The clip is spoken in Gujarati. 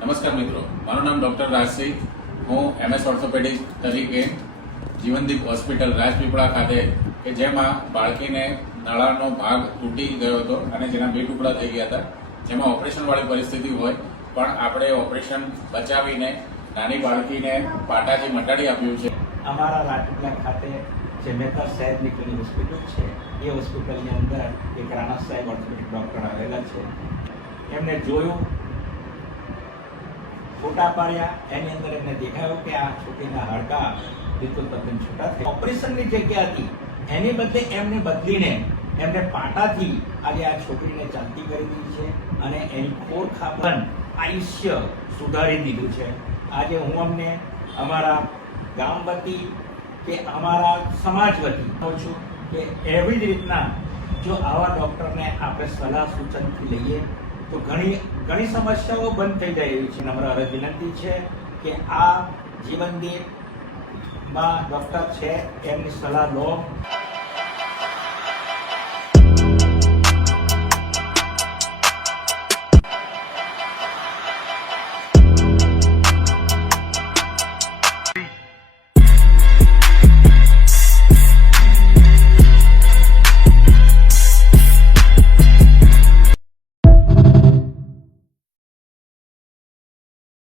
નમસ્કાર મિત્રો. મારું નામ ડોક્ટર રાજસિંહ. હું એમએસ ઓર્થોપેડિક તરીકે જીવનદીપ હોસ્પિટલ રાજપીપળા ખાતે, કે જેમાં બાળકીને નળાનો ભાગ તૂટી ગયો હતો અને જેના બે ટુકડા થઈ ગયા હતા. જેમાં ઓપરેશનવાળી પરિસ્થિતિ હોય, પણ આપણે ઓપરેશન બચાવીને નાની બાળકીને પાટાથી મટાડી આપ્યું છે. અમારા રાજપીપળા ખાતે જે મહેતા સાહેબની ક્લિનિક હોસ્પિટલ છે, એ હોસ્પિટલની અંદર એક રાણા સાહેબ ઓર્થોપેડિક ડૉક્ટર આવેલા છે. એમને જોયું ફોટા પાડ્યા. એની અંદર એમને દેખાયું કે આ છોકરીના હાડકા બિલકુલ તદ્દન છૂટા થયા. ઓપરેશનની જગ્યા હતી. એની બદલે એમને બદલીને એમને પાટાથી આજે આ છોકરીને ચાલતી કરી દીધી છે અને એની ખોર ખાપન આયુષ્ય સુધારી દીધું છે. આજે હું અમને અમારા ગામ વતી કે અમારા સમાજ વતી કહું છું કે એવી જ રીતના જો આવા ડૉક્ટરને આપણે સલાહ સૂચનથી લઈએ તો ઘણી ઘણી સમસ્યાઓ બંધ થઈ જાય એવી છે. નમ્ર હવે વિનંતી છે કે આ જીવનદીપમાં ડૉક્ટર છે, એમની સલાહ લો.